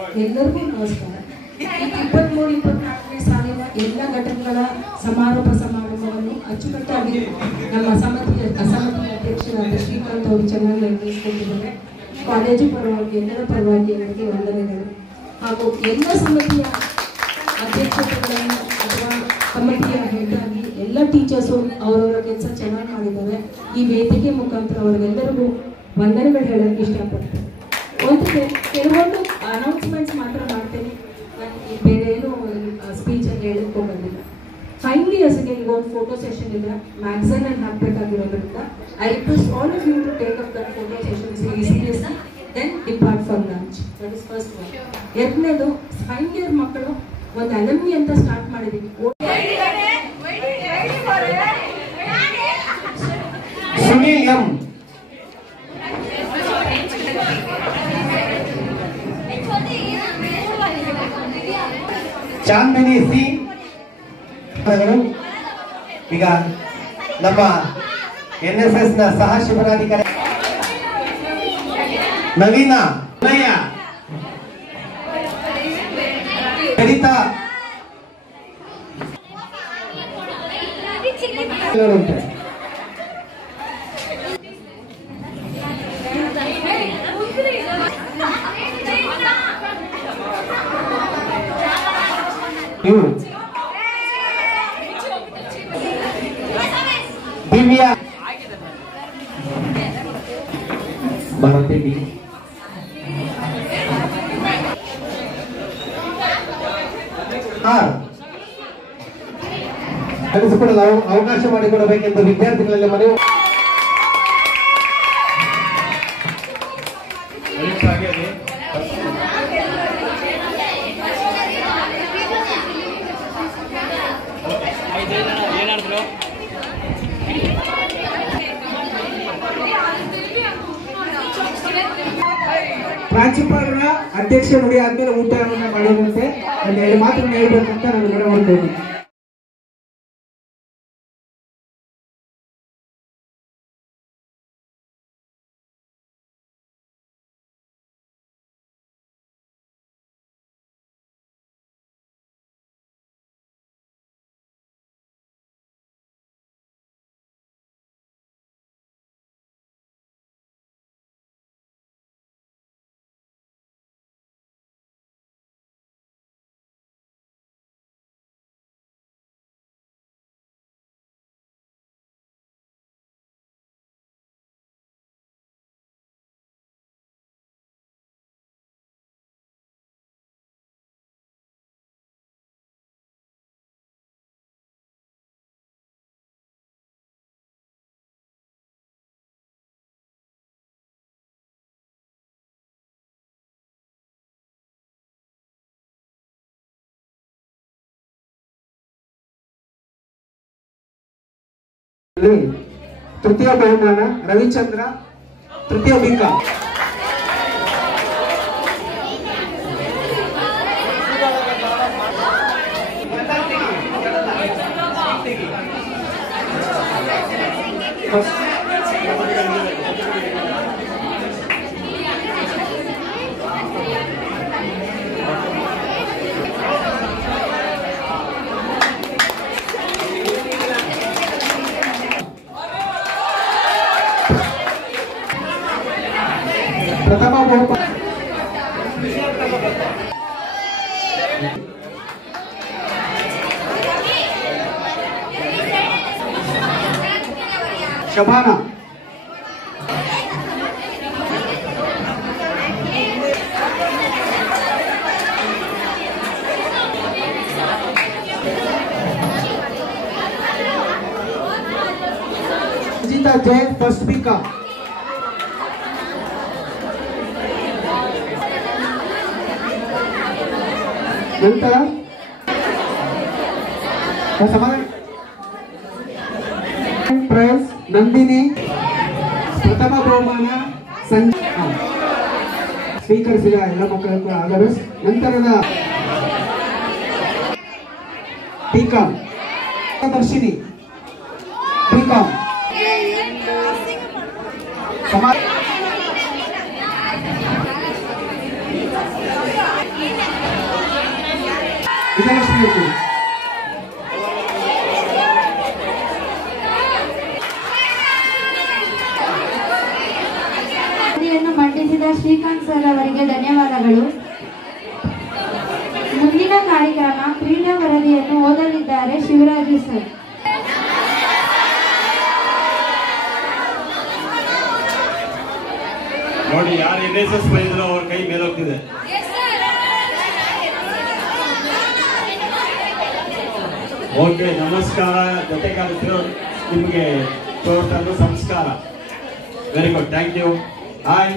ಎಲ್ಲರಿಗೂ ನಮಸ್ಕಾರ. 23-24ನೇ ಸಾಲಿನ ಎಲ್ಲ ಘಟಕಗಳ ಸಮಾರೋಪ ಸಮಾರಂಭವನ್ನು ಅಚ್ಚುಕಟ್ಟಾಗಿ ನಮ್ಮ ಸಮಿತಿಯ ಅಧ್ಯಕ್ಷರಾದ ಶ್ರೀಕಾಂತ್ ಅವರು ಚೆನ್ನಾಗಿ ನಿರ್ವಹಿಸಿಕೊಂಡಿದ್ದಾರೆ. ಕಾಲೇಜು ಪರವಾಗಿ ಎಲ್ಲರ ಪರವಾಗಿ ಅವರಿಗೆ ವಂದನೆಗಳು. ಹಾಗೂ ಎಲ್ಲ ಸಮಿತಿಯ ಅಧ್ಯಕ್ಷತೆಗಳನ್ನು ಅಥವಾ ಕಮಿಟಿಯ ಹೆಡ್ ಆಗಿ ಎಲ್ಲ ಟೀಚರ್ಸು ಅವರವರ ಕೆಲಸ ಚೆನ್ನಾಗಿ ಮಾಡಿದ್ದಾರೆ. ಈ ವೇದಿಕೆ ಮುಖಾಂತರ ಅವರಿಗೆಲ್ಲರಿಗೂ ವಂದನೆಗಳು ಹೇಳೋಕ್ಕೆ ಇಷ್ಟಪಡ್ತೀನಿ. ಕೆಲವೊಂದು ಅನೌನ್ಸ್ಮೆಂಟ್ಸ್ ಮಾತ್ರ ಮಾಡ್ತೇನೆ, ಬೇರೆ ಏನು ಸ್ಪೀಚಲ್ಲಿ ಹೇಳಕ್ಕೆ ಹೋಗೋದಿಲ್ಲ. ಫೈನಲಿ ಹಸಿಗೆ ಈಗ ಒಂದು ಫೋಟೋ ಸೆಷನ್ ಇದೆ, ಮ್ಯಾಗ್ಝಿನ್ ಅಲ್ಲಿ ಹಾಕಬೇಕಾಗಿರೋದ್ರಿಂದ I request all of you to take up that photo session seriously, then depart for lunch. That is first one. ಎರಡನೇದು ಫೈನಲ್ ಇಯರ್ ಮಕ್ಕಳು ಒಂದು ಅಲಮ್ನಿ ಅಂತ ಸ್ಟಾರ್ಟ್ ಮಾಡಿದೀವಿ. Sunil M, Chandini C. ಈಗ ನಮ್ಮ NSS ನ ಸಹ ಶಿಬಿರಾಧಿಕಾರಿ ನವೀನ, ಕವಿತಾ, ದಿವ್ಯಾ, ಭರತಿ, ಕಲಿಸಿಕೊಳ್ಳಲು ಅವಕಾಶ ಮಾಡಿಕೊಡಬೇಕೆಂದು ವಿದ್ಯಾರ್ಥಿಗಳಲ್ಲಿ ಮನವಿ. ಪ್ರಾಂಶುಪಾಲರ ಅಧ್ಯಕ್ಷ ನುಡಿ ಆದ್ಮೇಲೆ ಊಟವನ್ನು ಮಾಡುವಂತೆ ಒಂದು 2 ಮಾತನ್ನು ಹೇಳಬೇಕಂತ ನಾನು ಹೊರಟಿದ್ದೇನೆ. ತೃತೀಯ ಬಹುಮಾನ ರವಿಚಂದ್ರ, ತೃತೀಯ ಬಿಂಕ. ಪ್ರಥಮ ಬಹುಮಾನ ಶಬಾನ, ಸುಜಿತಾ ಜೈನ್, ಫಸ್ಟ್ ಬಿಕಾ. ನಂತರ ಪ್ರೈಸ್ ನಂದಿನಿ, ಪ್ರಥಮ ಬಹುಮಾನ ಸ್ವೀಕರಿಸಿದ ಎಲ್ಲ ಮಕ್ಕಳನ್ನು ಆಗಬೇಕು. ನಂತರದ ಬಿಕಾಂ ದರ್ಶಿನಿ, ಬಿಕಾಂ ವಿಜಯಲಕ್ಷ್ಮಿ ಇರ್ತೀವಿ. ಮಂಡಿಸಿದ ಶ್ರೀಕಾಂತ್ ಸರ್ ಅವರಿಗೆ ಧನ್ಯವಾದಗಳು. ಮುಂದಿನ ಕಾರ್ಯಕ್ರಮ ಕ್ರೀಡಾ ವರದಿಯನ್ನು ಓದಲಿದ್ದಾರೆ ಶಿವರಾಜು ಸರ್. ನೋಡಿ, ಯಾರು NSS ಬಂದಿದ್ರು ಅವ್ರ ಕೈ ಮೇಲೆ ಹೋಗ್ತಿದೆ. ಓಕೆ, ನಮಸ್ಕಾರ. ಜೊತೆಗಾರ ನಿಮಗೆ ತೋರ್ತದ್ದು ಸಂಸ್ಕಾರ. Very good, thank you. Hi,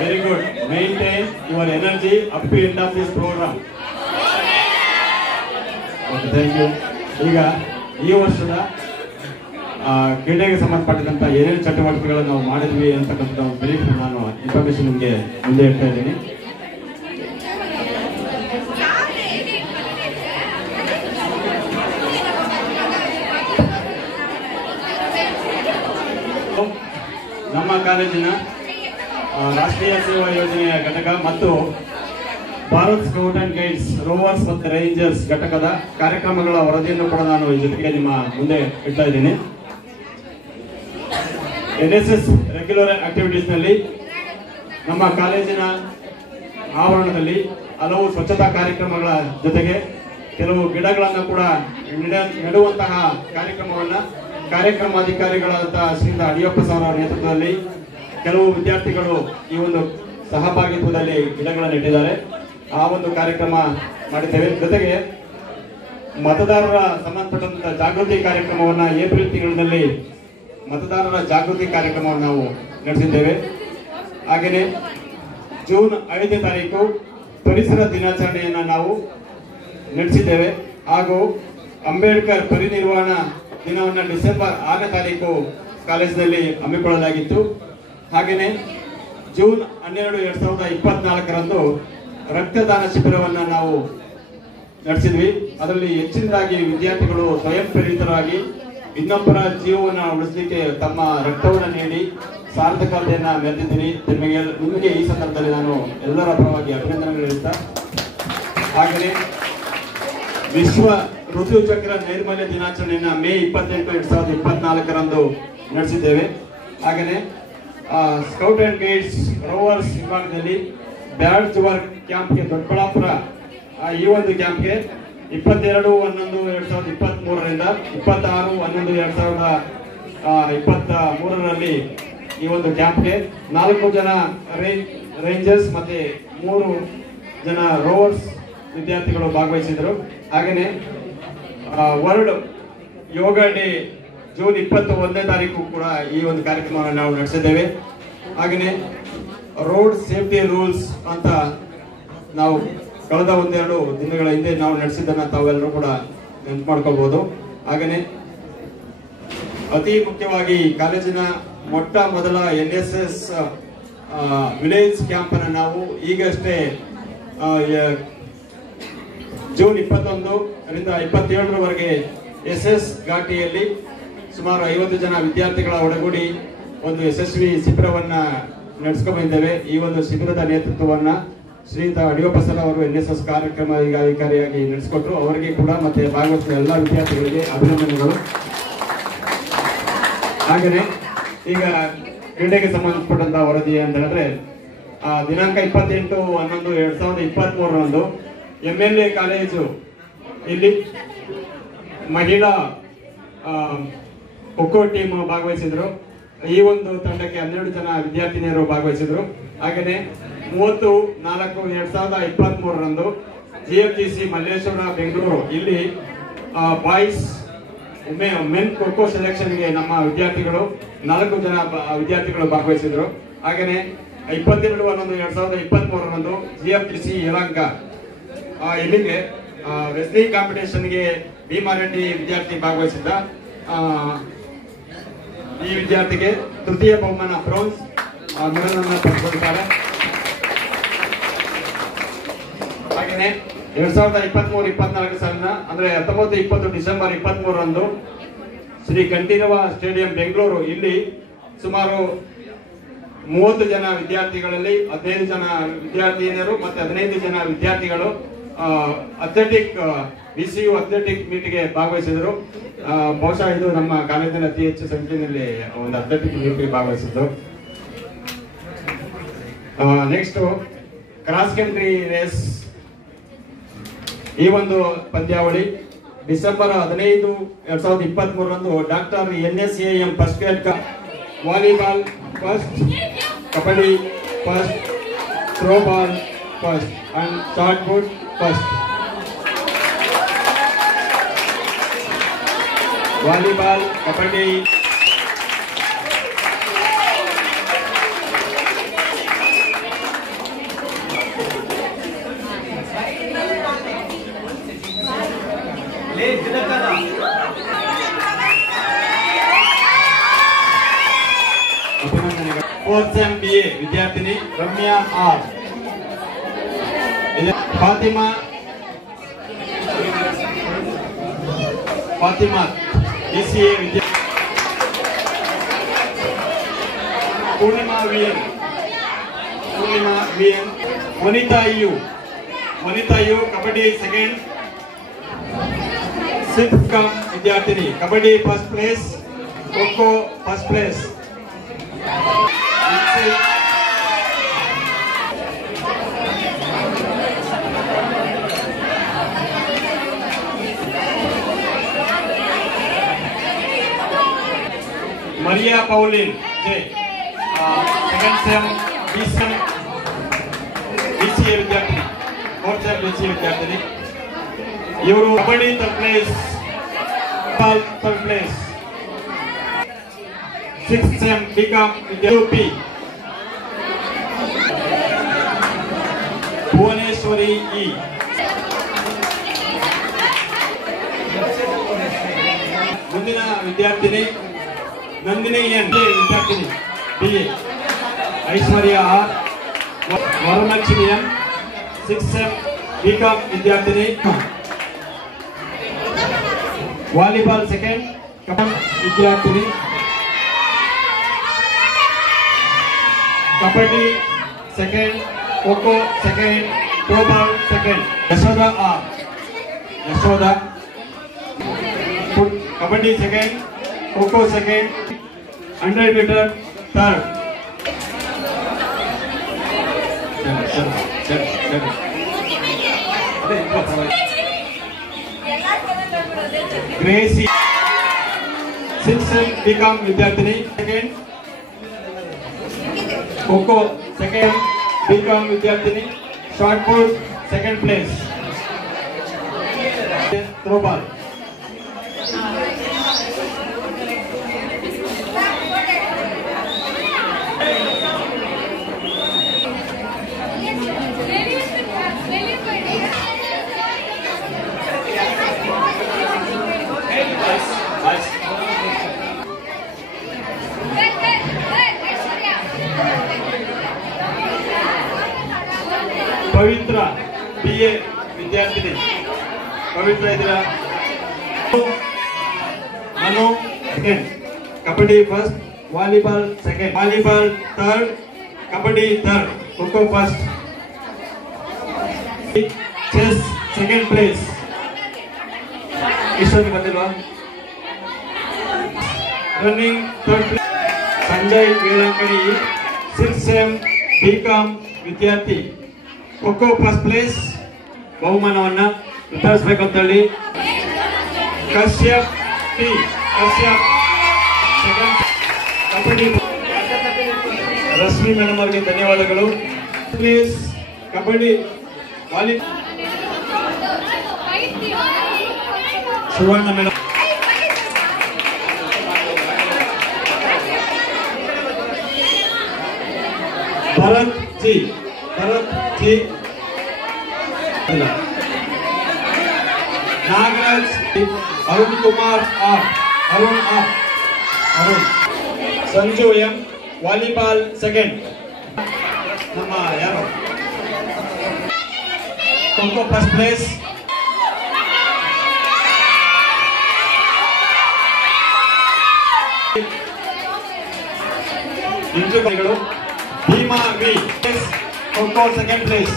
very good. Maintain your energy up to end of this programme. Okay, thank you. ಈಗ ಈ ವರ್ಷದ ಕ್ರೀಡೆಗೆ ಸಂಬಂಧಪಟ್ಟಂತ ಏನೇನು ಚಟುವಟಿಕೆಗಳನ್ನು ನಾವು ಮಾಡಿದ್ವಿ ಅಂತಕ್ಕಂಥ ಬ್ರೀಫ್ ನಾನು ಇನ್ಫಾರ್ಮೇಶನ್ ನಿಮಗೆ ಮುಂದೆ ಇಡ್ತಾ ಇದ್ದೀನಿ. ನಮ್ಮ ಕಾಲೇಜಿನ ರಾಷ್ಟ್ರೀಯ ಸೇವಾ ಯೋಜನೆಯ ಘಟಕ ಮತ್ತು Bharat scout and guides, rovers ಮತ್ತು ರೇಂಜರ್ಸ್ ಘಟಕದ ಕಾರ್ಯಕ್ರಮಗಳ ವರದಿಯನ್ನು ಕೂಡ ನಾನು ಈ ಜೊತೆಗೆ ನಿಮ್ಮ ಮುಂದೆ ಇಡ್ತಾ ಇದ್ದೀನಿ. NSS ರೆಗ್ಯುಲರ್ ಆಕ್ಟಿವಿಟೀಸ್ ನಲ್ಲಿ ನಮ್ಮ ಕಾಲೇಜಿನ ಆವರಣದಲ್ಲಿ ಹಲವು ಸ್ವಚ್ಛತಾ ಕಾರ್ಯಕ್ರಮಗಳ ಜೊತೆಗೆ ಕೆಲವು ಗಿಡಗಳನ್ನು ಕೂಡ ನೆಡುವಂತಹ ಕಾರ್ಯಕ್ರಮಾಧಿಕಾರಿಗಳಾದಂತಹ ಶ್ರೀಯುತ ಅಡಿಯಪ್ಪ ಸರ್ ಅವರ ನೇತೃತ್ವದಲ್ಲಿ ಕೆಲವು ವಿದ್ಯಾರ್ಥಿಗಳು ಈ ಒಂದು ಸಹಭಾಗಿತ್ವದಲ್ಲಿ ಗಿಡಗಳನ್ನು ನೆಟ್ಟಿದ್ದಾರೆ. ಆ ಒಂದು ಕಾರ್ಯಕ್ರಮ ಮಾಡಿದ್ದೇವೆ. ಜೊತೆಗೆ ಮತದಾರರ ಸಂಬಂಧಪಟ್ಟಂತ ಜಾಗೃತಿ ಕಾರ್ಯಕ್ರಮವನ್ನ ಏಪ್ರಿಲ್ ತಿಂಗಳಿನಲ್ಲಿ ಮತದಾರರ ಜಾಗೃತಿ ಕಾರ್ಯಕ್ರಮವನ್ನು ನಾವು ನಡೆಸಿದ್ದೇವೆ. ಹಾಗೆಯೇ ಜೂನ್ 5ನೇ ತಾರೀಕು ಪರಿಸರ ದಿನಾಚರಣೆಯನ್ನು ನಾವು ನಡೆಸಿದ್ದೇವೆ. ಹಾಗೂ ಅಂಬೇಡ್ಕರ್ ಪರಿನಿರ್ವಾಣ ದಿನವನ್ನು ಡಿಸೆಂಬರ್ 6ನೇ ತಾರೀಕು ಕಾಲೇಜಿನಲ್ಲಿ ಹಮ್ಮಿಕೊಳ್ಳಲಾಗಿತ್ತು. ಹಾಗೆಯೇ ಜೂನ್ 12, 2024ರಂದು ರಕ್ತದಾನ ಶಿಬಿರವನ್ನು ನಾವು ನಡೆಸಿದ್ವಿ. ಅದರಲ್ಲಿ ಹೆಚ್ಚಿನದಾಗಿ ವಿದ್ಯಾರ್ಥಿಗಳು ಸ್ವಯಂ ಪ್ರೇರಿತರಾಗಿ ಇನ್ನೊಬ್ಬರ ಜೀವವನ್ನು ಉಳಿಸಲಿಕ್ಕೆ ತಮ್ಮ ರಕ್ತವನ್ನು ನೀಡಿ ಸಾರ್ಥಕತೆಯನ್ನ ಮೆರೆದಿದ್ದೀರಿ. ನಿಮಗೆ ಈ ಸಂದರ್ಭದಲ್ಲಿ ನಾನು ಎಲ್ಲರ ಪರವಾಗಿ ಅಭಿನಂದನೆಗಳು ಹೇಳ್ತಾ, ಹಾಗೆಯೇ ವಿಶ್ವ ಋತುಚಕ್ರ ನೈರ್ಮಲ್ಯ ದಿನಾಚರಣೆಯನ್ನ ಮೇ 28, 2024ರಂದು ನಡೆಸಿದ್ದೇವೆ. ಹಾಗೆಯೇ ಸ್ಕೌಟ್ ಅಂಡ್ ಗೈಡ್ಸ್ ರೋವರ್ಸ್ ವಿಭಾಗದಲ್ಲಿ ಬ್ಯಾಡ್ಜ್ ವರ್ಕ್ ಕ್ಯಾಂಪ್ಗೆ ದೊಡ್ಡಬಳ್ಳಾಪುರ ಈ ಒಂದು ಕ್ಯಾಂಪ್ಗೆ 22/11/2023ರಿಂದ 26/11/2023ರಲ್ಲಿ ಈ ಒಂದು ಕ್ಯಾಂಪ್ಗೆ 4 ಜನ ರೇಂಜರ್ಸ್ ಮತ್ತೆ 3 ಜನ ರೋವರ್ಸ್ ವಿದ್ಯಾರ್ಥಿಗಳು ಭಾಗವಹಿಸಿದರು. ಹಾಗೆಯೇ ವರ್ಲ್ಡ್ ಯೋಗ ಡೇ ಜೂನ್ 21ನೇ ತಾರೀಕು ಕೂಡ ಈ ಒಂದು ಕಾರ್ಯಕ್ರಮವನ್ನು ನಾವು ನಡೆಸಿದ್ದೇವೆ. ಹಾಗೆಯೇ ರೋಡ್ ಸೇಫ್ಟಿ ರೂಲ್ಸ್ ಅಂತ ನಾವು ಕಳೆದ 1-2 ದಿನಗಳ ಹಿಂದೆ ನಾವು ನಡೆಸಿದ್ದನ್ನ ತಾವೆಲ್ಲರೂ ಕೂಡ ನೆನಪು ಮಾಡ್ಕೋಬಹುದು. ಹಾಗೆಯೇ ಅತಿ ಮುಖ್ಯವಾಗಿ ಕಾಲೇಜಿನ ಮೊಟ್ಟ ಮೊದಲ NSS ವಿಲೇಜ್ ಕ್ಯಾಂಪ್ ಅನ್ನು ನಾವು ಈಗಷ್ಟೇ ಜೂನ್ 21ರಿಂದ 27ರವರೆಗೆ SS ಘಾಟಿಯಲ್ಲಿ ಸುಮಾರು 50 ಜನ ವಿದ್ಯಾರ್ಥಿಗಳ ಒಳಗೂಡಿ ಒಂದು ಯಶಸ್ವಿ ಶಿಬಿರವನ್ನ ನಡೆಸ್ಕೊಂಡು ಬಂದಿದ್ದೇವೆ. ಈ ಒಂದು ಶಿಬಿರದ ನೇತೃತ್ವವನ್ನ ಶ್ರೀಯುತ ಅಡಿಯಪ್ಪ ಸರ್ ಅವರು NSS ಕಾರ್ಯಕ್ರಮ ಅಧಿಕಾರಿಯಾಗಿ ನಡೆಸಿಕೊಟ್ರು. ಅವರಿಗೆ ಕೂಡ ಮತ್ತೆ ಭಾಗವಹಿಸಿದ ಎಲ್ಲ ವಿದ್ಯಾರ್ಥಿಗಳಿಗೆ ಅಭಿನಂದನೆಗಳು. ಹಾಗೆಯೇ ಈಗ ಕ್ರೀಡೆಗೆ ಸಂಬಂಧಪಟ್ಟಂತಹ ವರದಿ ಅಂತ ಹೇಳಿದ್ರೆ ದಿನಾಂಕ 28/11/2023ರಂದು MLA ಕಾಲೇಜು ಇಲ್ಲಿ ಮಹಿಳಾ ಖೋಖೋ ಟೀಮ್ ಭಾಗವಹಿಸಿದ್ರು. ಈ ಒಂದು ತಂಡಕ್ಕೆ 12 ಜನ ವಿದ್ಯಾರ್ಥಿನಿಯರು ಭಾಗವಹಿಸಿದ್ರು. ಹಾಗೆಯೇ 30/4/2023ರಂದು GFGC ಮಲ್ಲೇಶ್ವರ ಬೆಂಗಳೂರು ಇಲ್ಲಿ ಬಾಯ್ಸ್ ಮೆನ್ ಖೋಖೋ ಸೆಲೆಕ್ಷನ್ಗೆ ನಮ್ಮ ವಿದ್ಯಾರ್ಥಿಗಳು 4 ಜನ ವಿದ್ಯಾರ್ಥಿಗಳು ಭಾಗವಹಿಸಿದ್ರು. ಹಾಗೆಯೇ 22/11/2023ರಂದು GFGC ಯಲಹಂಕ ಇಲ್ಲಿಗೆ ರೆಸ್ಲಿಂಗ್ ಕಾಂಪಿಟೇಷನ್ಗೆ ಭೀಮಾರೆಡ್ಡಿ ವಿದ್ಯಾರ್ಥಿ ಭಾಗವಹಿಸಿದ್ದ. ಈ ವಿದ್ಯಾರ್ಥಿಗೆ ತೃತೀಯ ಬಹುಮಾನ ಬ್ರೌನ್ಸ್ ಮೆಡಲ್ ಅನ್ನು ಪಡೆದುಕೊಂಡಿದ್ದಾರೆ. ಹಾಗೆಯೇ 2023-24 ಸಾಲಿನ ಅಂದ್ರೆ 19-20 ಡಿಸೆಂಬರ್ 23ರಂದು ಶ್ರೀ ಕಂಠೀರವ ಸ್ಟೇಡಿಯಂ ಬೆಂಗಳೂರು ಇಲ್ಲಿ ಸುಮಾರು 30 ಜನ ವಿದ್ಯಾರ್ಥಿಗಳಲ್ಲಿ 15 ಜನ ವಿದ್ಯಾರ್ಥಿನಿಯರು ಮತ್ತೆ 15 ಜನ ವಿದ್ಯಾರ್ಥಿಗಳು ಅಥ್ಲೆಟಿಕ್ VCU ಅಥ್ಲೆಟಿಕ್ ಮೀಟ್ಗೆ ಭಾಗವಹಿಸಿದರು. ಬಹುಶಃ ಇದು ನಮ್ಮ ಕಾಲೇಜಿನ ಅತಿ ಹೆಚ್ಚು ಸಂಖ್ಯೆಯಲ್ಲಿ ಒಂದು ಅಥ್ಲೆಟಿಕ್ ಮೀಟ್ಗೆ ಭಾಗವಹಿಸಿದ್ದು. Next cross country race. ಈ ಒಂದು ಪಂದ್ಯಾವಳಿ December 15, 2023 doctor NSAM first grade volleyball first, kabaddi first, throw ball first and shot put first. Volleyball, kabaddi, ಅಭಿನಂದನೆಗಳು. 4th SEM BA ವಿದ್ಯಾರ್ಥಿನಿ ರಮ್ಯಾ ಆರ್. ಫಾತಿಮಾ BCA ವಿದ್ಯಾರ್ಥಿ. Poornima VN. Vanitha U kabaddi second. 6th ವಿದ್ಯಾರ್ಥಿನಿ kabaddi first place, kho first place. Maria Pauline J, 2nd SEM BCA ವಿದ್ಯಾರ್ಥಿನಿ, 4th SEM BCA ವಿದ್ಯಾರ್ಥಿನಿ. ಇವರು kabaddi third place, third place. 6th SEM BCom ವಿದ್ಯಾರ್ಥಿ Bhuvaneshwari E. ಮುಂದಿನ ವಿದ್ಯಾರ್ಥಿನಿ ನಂದಿನಿ ಎನ್, ವಿದ್ಯಾರ್ಥಿನಿ BA. Aishwarya R, Varalakshmi N, 6th SEM BCom ವಿದ್ಯಾರ್ಥಿನಿ. Volleyball second, ವಿದ್ಯಾರ್ಥಿನಿ. Kabaddi second, kho second, throwball second. Yashoda kabaddi second, kho second, 100 metre third. Gracy 6th SEM BCom ವಿದ್ಯಾರ್ಥಿನಿ second, kho second, BCom ವಿದ್ಯಾರ್ಥಿನಿ. Shot put second place. Throwball. Pavithra BA ವಿದ್ಯಾರ್ಥಿನಿ. ಪವಿತ್ರ ಇದ್ದೀರಾ? Manu second, kabaddi first, volleyball second, volleyball third, kabaddi third, kho first. Chess second place. ಇಷ್ಟೊಂದು ಬಂದಿಲ್ವಾ? Running third place. Sanjay Velankanni 6th SEM BCom ವಿದ್ಯಾರ್ಥಿ, kho first place. ಬಹುಮಾನವನ್ನ ವಿತರಿಸಬೇಕಂತ ಹೇಳಿ ಕಶ್ಯಪ್ ಸೆಕೆಂಡ್. ಕಬಡ್ಡಿ ರಶ್ಮಿ ಮೇಡಮ್ ಅವರಿಗೆ ಧನ್ಯವಾದಗಳು. Place kabaddi, volley Suvarna madam. Bharat G Nagaraj, Arun Kumar R, Arun Sanju M, volleyball second. ನಮ್ಮ ಯಾರು ಖೋ ಫಸ್ಟ್ ಪ್ಲೇಸ್. ಇಂಟರ್ವ್ಯೂಗಳು Bhima V. Coco second place.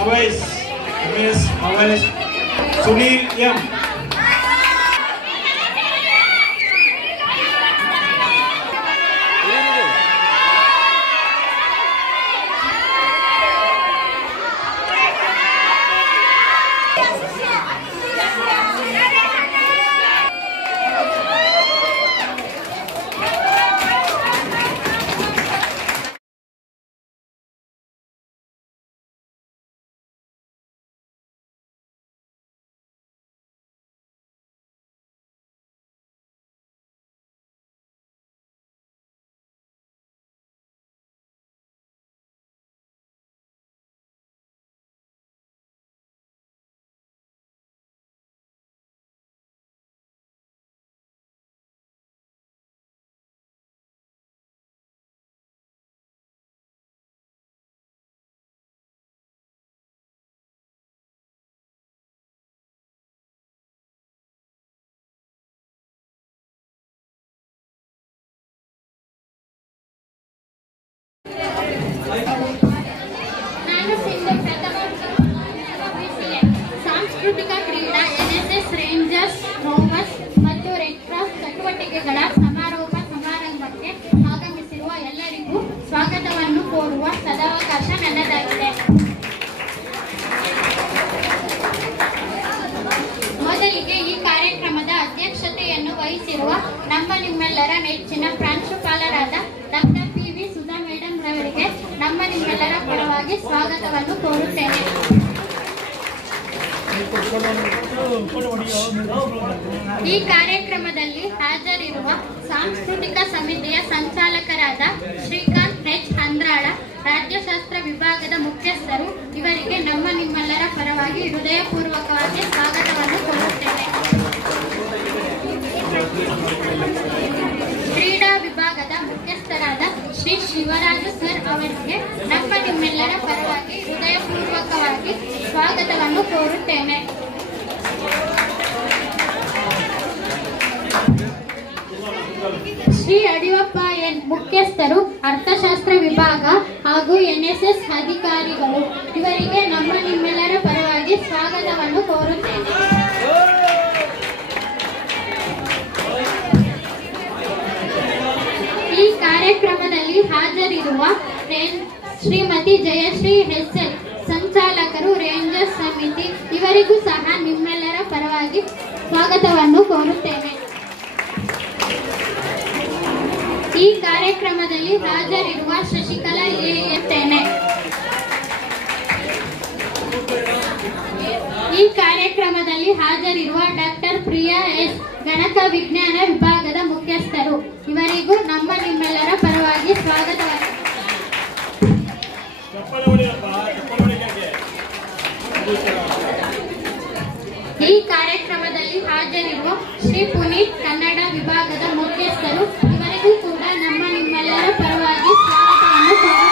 Awais. Sunil M. ನಾನು ಸಿಂಧು ಪ್ರಥಮ ಸಾಂಸ್ಕೃತಿಕ ಕ್ರೀಡಾ ಎನ್ಎಸ್ಎಸ್ ರೇಂಜರ್ಸ್ ರೋವರ್ಸ್ ಮತ್ತು ರೆಡ್ ಕ್ರಾಸ್ ಚಟುವಟಿಕೆಗಳ ಸಮಾರೋಪ ಸಮಾರಂಭಕ್ಕೆ ಆಗಮಿಸಿರುವ ಎಲ್ಲರಿಗೂ ಸ್ವಾಗತವನ್ನು ಕೋರುವ ಸದಾವಕಾಶ ನನ್ನದಾಗಿದೆ. ಮೊದಲಿಗೆ ಈ ಕಾರ್ಯಕ್ರಮದ ಅಧ್ಯಕ್ಷತೆಯನ್ನು ವಹಿಸಿರುವ ನಿಮ್ಮೆಲ್ಲರ ನೆಚ್ಚಿನ ಪ್ರಾಂಶುಪಾಲರಾದ ಡಾಕ್ಟರ್ PV ಸುಧಾ ಮೇಡಮ್ ರವರಿಗೆ ನಿಮ್ಮೆಲ್ಲರ ಪರವಾಗಿ ಸ್ವಾಗತವನ್ನು ಕೋರುತ್ತೇನೆ. ಈ ಕಾರ್ಯಕ್ರಮದಲ್ಲಿ ಹಾಜರಿರುವ ಸಾಂಸ್ಕೃತಿಕ ಸಮಿತಿಯ ಸಂಚಾಲಕರಾದ ಶ್ರೀಕಾಂತ್ H. ಹಂದ್ರಾಳ, ರಾಜ್ಯಶಾಸ್ತ್ರ ವಿಭಾಗದ ಮುಖ್ಯಸ್ಥರು, ಇವರಿಗೆ ನಿಮ್ಮೆಲ್ಲರ ಪರವಾಗಿ ಹೃದಯಪೂರ್ವಕವಾಗಿ ಸ್ವಾಗತವನ್ನು ಕೋರುತ್ತೇನೆ. ಕ್ರೀಡಾ ವಿಭಾಗದ ಮುಖ್ಯಸ್ಥರಾದ ಶ್ರೀ ಶಿವರಾಜು ಸರ್ ಅವರಿಗೆ ನಿಮ್ಮೆಲ್ಲರ ಪರವಾಗಿ ಹೃದಯಪೂರ್ವಕವಾಗಿ ಸ್ವಾಗತವನ್ನು ಕೋರುತ್ತೇನೆ. ಶ್ರೀ ಅಡಿಯಪ್ಪ ಎನ್, ಮುಖ್ಯಸ್ಥರು, ಅರ್ಥಶಾಸ್ತ್ರ ವಿಭಾಗ ಹಾಗೂ ಎನ್ಎಸ್ಎಸ್ ಅಧಿಕಾರಿಗಳು, ಇವರಿಗೆ ನಿಮ್ಮೆಲ್ಲರ ಪರವಾಗಿ ಸ್ವಾಗತವನ್ನು ಕೋರುತ್ತೇನೆ. ಈ ಕಾರ್ಯಕ್ರಮದಲ್ಲಿ ಹಾಜರಿರುವ ಶ್ರೀಮತಿ ಜಯಶ್ರೀ SL, ಸಂಚಾಲಕರು, ರೇಂಜರ್ಸ್ ಸಮಿತಿ, ಇವರಿಗೂ ಸಹ ನಿಮ್ಮೆಲ್ಲರ ಪರವಾಗಿ ಸ್ವಾಗತವನ್ನು ಕೋರುತ್ತೇನೆ. ಈ ಕಾರ್ಯಕ್ರಮದಲ್ಲಿ ಹಾಜರಿರುವ ಶಶಿಕಲಾ ಎತ್ತೇನೆ. ಈ ಕಾರ್ಯಕ್ರಮದಲ್ಲಿ ಹಾಜರಿರುವ ಡಾಕ್ಟರ್ ಪ್ರಿಯಾ S, ಗಣಕ ವಿಜ್ಞಾನ ವಿಭಾಗದ ಮುಖ್ಯಸ್ಥರು, ಇವರಿಗೂ ನಿಮ್ಮೆಲ್ಲರ ಪರವಾಗಿ ಸ್ವಾಗತವನ್ನು. ಈ ಕಾರ್ಯಕ್ರಮದಲ್ಲಿ ಹಾಜರಿರುವ ಶ್ರೀ ಪುನೀತ್, ಕನ್ನಡ ವಿಭಾಗದ ಮುಖ್ಯಸ್ಥರು, ಇವರಿಗೂ ಕೂಡ ನಿಮ್ಮೆಲ್ಲರ ಪರವಾಗಿ ಸ್ವಾಗತವನ್ನು ಕೋರುತ್ತೇನೆ.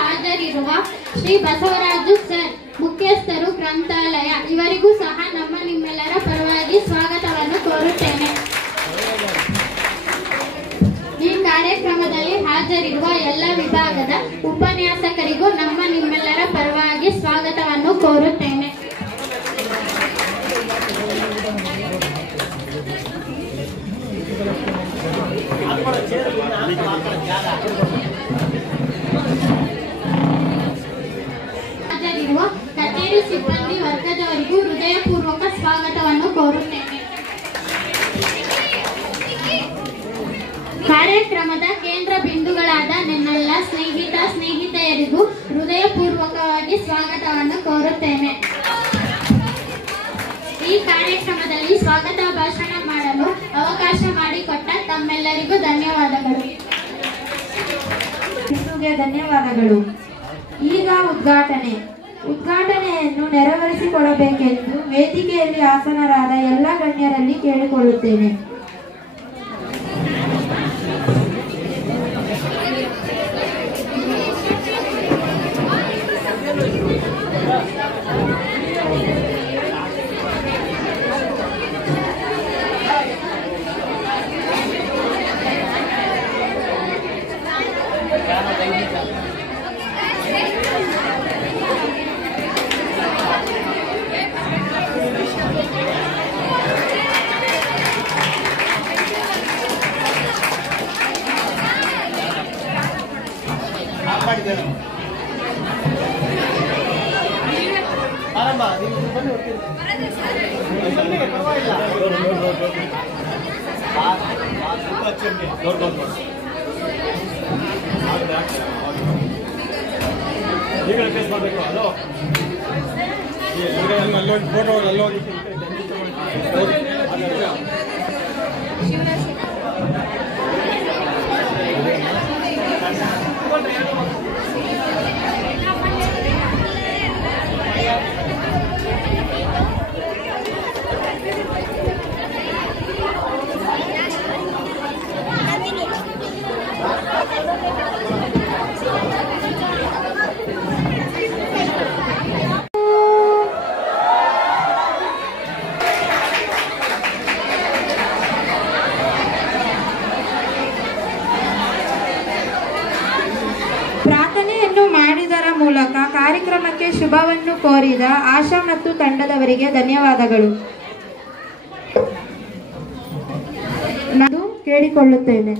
ಹಾಜರಿರುವ ಶ್ರೀ ಬಸವರಾಜು ಸರ್, ಮುಖ್ಯಸ್ಥರು, ಗ್ರಂಥಾಲಯ, ಇವರಿಗೂ ಸಹ ನಿಮ್ಮೆಲ್ಲರ ಪರವಾಗಿ ಸ್ವಾಗತವನ್ನು ಕೋರುತ್ತೇನೆ. ಈ ಕಾರ್ಯಕ್ರಮದಲ್ಲಿ ಹಾಜರಿರುವ ಎಲ್ಲ ವಿಭಾಗದ ಉಪನ್ಯಾಸಕರಿಗೂ ನಿಮ್ಮೆಲ್ಲರ ಪರವಾಗಿ ಸ್ವಾಗತವನ್ನು ಕೋರುತ್ತೇನೆ. ಹಾಜರಿರುವ ಕಚೇರಿ ಸಿಬ್ಬಂದಿ ವರ್ಗದವರಿಗೂ ಹೃದಯಪೂರ್ವಕ ಸ್ವಾಗತವನ್ನು ಕೋರುತ್ತೇನೆ. ಕಾರ್ಯಕ್ರಮದ ಕೇಂದ್ರ ಬಿಂದುಗಳಾದ ನನ್ನೆಲ್ಲ ಸ್ನೇಹಿತೆಯರಿಗೂ ಹೃದಯಪೂರ್ವಕವಾಗಿ ಸ್ವಾಗತವನ್ನು ಕೋರುತ್ತೇನೆ. ಈ ಕಾರ್ಯಕ್ರಮದಲ್ಲಿ ಸ್ವಾಗತ ಭಾಷಣ ಮಾಡಲು ಅವಕಾಶ ಮಾಡಿಕೊಟ್ಟ ತಮ್ಮೆಲ್ಲರಿಗೂ ಧನ್ಯವಾದಗಳು. ಧನ್ಯವಾದಗಳು. ಈಗ ಉದ್ಘಾಟನೆಯನ್ನು ನೆರವೇರಿಸಿಕೊಡಬೇಕೆಂದು ವೇದಿಕೆಯಲ್ಲಿ ಆಸನರಾದ ಎಲ್ಲ ಗಣ್ಯರಲ್ಲಿ ಕೇಳಿಕೊಳ್ಳುತ್ತೇನೆ. ಫೋಟೋ ಅಲ್ಲೋಗಿ ಪ್ರಾರ್ಥನೆಯನ್ನು ಮಾಡಿದರ ಮೂಲಕ ಕಾರ್ಯಕ್ರಮಕ್ಕೆ ಶುಭವನ್ನು ಕೋರಿದ ಆಶಾ ಮತ್ತು ತಂಡದವರಿಗೆ ಧನ್ಯವಾದಗಳು. ನಾನು ಕೇಳಿಕೊಳ್ಳುತ್ತೇನೆ.